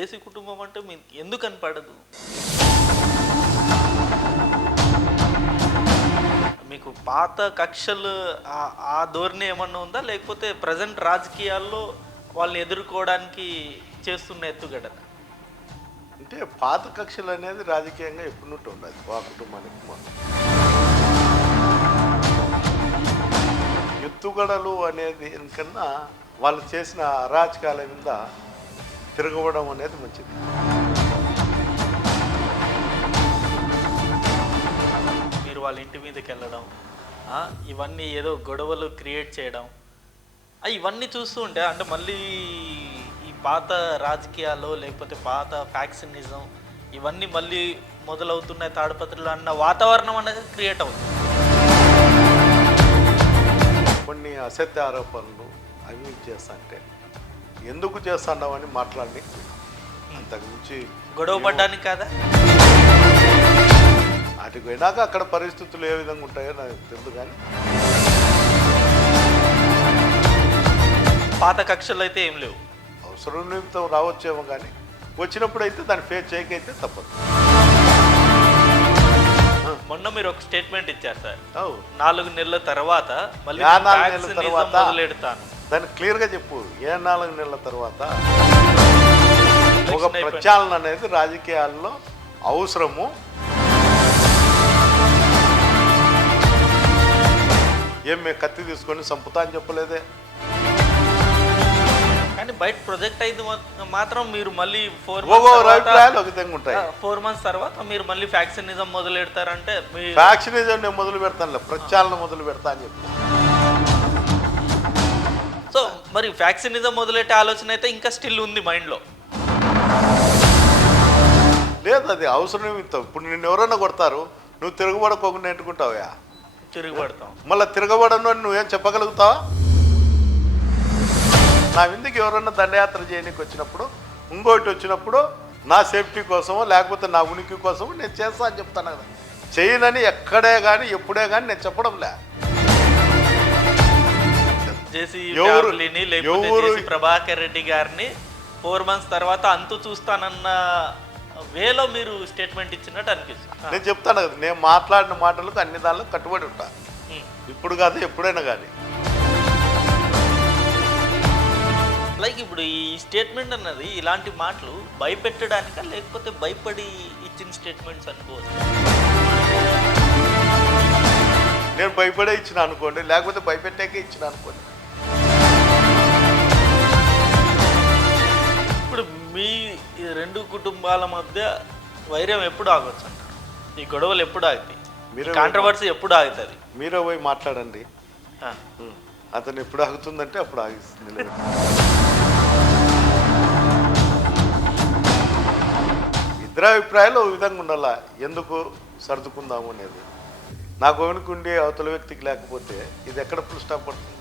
జేసీ కుటుంబం అంటే మీకు ఎందుకు కనపడదు? మీకు పాత కక్షలు ఆ ధోరణి ఏమన్నా ఉందా? లేకపోతే ప్రజెంట్ రాజకీయాల్లో వాళ్ళని ఎదుర్కోవడానికి చేస్తున్న ఎత్తుగడన? అంటే పాత కక్షలు అనేది రాజకీయంగా ఎప్పుడున్నట్టు ఉండదు ఆ కుటుంబానికి మొత్తం. ఎత్తుగడలు అనేది కన్నా వాళ్ళు చేసిన అరాచకాల మీద తిరగవడం అనేది మంచిది. మీరు వాళ్ళ ఇంటి మీదకి వెళ్ళడం, ఇవన్నీ ఏదో గొడవలు క్రియేట్ చేయడం, ఇవన్నీ చూస్తూ ఉంటే అంటే మళ్ళీ ఈ పాత రాజకీయాలు లేకపోతే పాత ఫ్యాక్షనిజం ఇవన్నీ మళ్ళీ మొదలవుతున్నాయి తాడిపత్రులు అన్న వాతావరణం అనేది క్రియేట్ అవుతుంది. కొన్ని అసత్య ఆరోపణలు అవి చేస్తా ఎందుకు చేస్తున్నామని మాట్లాడి అంతకుమించి గొడవ పడ్డానికి కాదా? వాటికి పోయినాక అక్కడ పరిస్థితులు ఏ విధంగా ఉంటాయో నాకు తెలుసు. కానీ పాత కక్షలు అయితే ఏం లేవు. అవసరం నిమిత్తం రావచ్చేమో, కానీ వచ్చినప్పుడు అయితే దాన్ని ఫేస్ చేయకైతే తప్పదు. మొన్న మీరు ఒక స్టేట్మెంట్ ఇచ్చారు సార్, 4 నెలల తర్వాత మళ్ళీ 4 నెలల తర్వాత మొదలెడతాను. దాన్ని క్లియర్గా చెప్పు. 4 నెలల తర్వాత ఒక ప్రచారణ అనేది రాజకీయాల్లో అవసరము. మేము కత్తి తీసుకొని చంపుతా అని చెప్పలేదే. కానీ బయట ప్రొజెక్ట్ అయితే మాత్రం మీరు మళ్ళీ 4 మంత్స్ తర్వాత మీరు మళ్ళీ ఫ్యాక్షనిజం మొదలెడతారంటే ఫ్యాక్షనిజం నేను మొదలు పెడతాను, ప్రచారణ మొదలు పెడతా అని చెప్పి. సో మరి ఫ్యాక్షనిజం మొదలెట్టే ఆలోచన అయితే ఇంకా స్టిల్ ఉంది మైండ్లో? లేదు, అది అవసరం నిమిత్తం. ఇప్పుడు నిన్ను ఎవరైనా కొడతారు, నువ్వు తిరగబడకోకుండా నెట్టుకుంటావా? తిరగబడతాం. మళ్ళీ తిరగబడను అని నువ్వేం చెప్పగలుగుతావా? నా విందుకి ఎవరన్నా దండయాత్ర చేయడానికి వచ్చినప్పుడు, ఇంకోటి వచ్చినప్పుడు నా సేఫ్టీ కోసమో లేకపోతే నా ఉనికి కోసమో నేను చేస్తా అని చెప్తాను కదా. చేయనని ఎక్కడే కానీ ఎప్పుడే కానీ నేను చెప్పడం లే. ప్రభాకర్ రెడ్డి గారిని 4 మంత్స్ తర్వాత అంతు చూస్తానన్న వేలో మీరు స్టేట్మెంట్ ఇచ్చినట్టు అనిపిస్తుంది. నేను చెప్తాను కదా, నేను మాట్లాడిన మాటలకు అన్ని దానిలో కట్టుబడి ఉంటా. ఇప్పుడు కాదు ఎప్పుడైనా కానీ. లైక్ ఇప్పుడు ఈ స్టేట్మెంట్ అన్నది ఇలాంటి మాటలు భయపెట్టడానికా లేకపోతే భయపడి ఇచ్చిన స్టేట్మెంట్స్ అనుకోవచ్చు? నేను భయపడే ఇచ్చిన అనుకోండి, లేకపోతే భయపెట్టాకే ఇచ్చిన అనుకోండి. ఇప్పుడు మీ 2 కుటుంబాల మధ్య వైరం ఎప్పుడు ఆగొచ్చు అంటారు? ఈ గొడవలు ఎప్పుడు ఆగుతాయి? కాంట్రవర్సీ ఎప్పుడు ఆగుతుంది? మీరే పోయి మాట్లాడండి. అతను ఎప్పుడు ఆగుతుందంటే అప్పుడు ఆగిస్తుంది. ఇద్దరు అభిప్రాయాలు ఓ విధంగా ఉండాలా. ఎందుకు సర్దుకుందాము అనేది నాకు అనుకుండే అవతల వ్యక్తికి లేకపోతే ఇది ఎక్కడ ఫుల్ స్టాప్ పడుతుంది?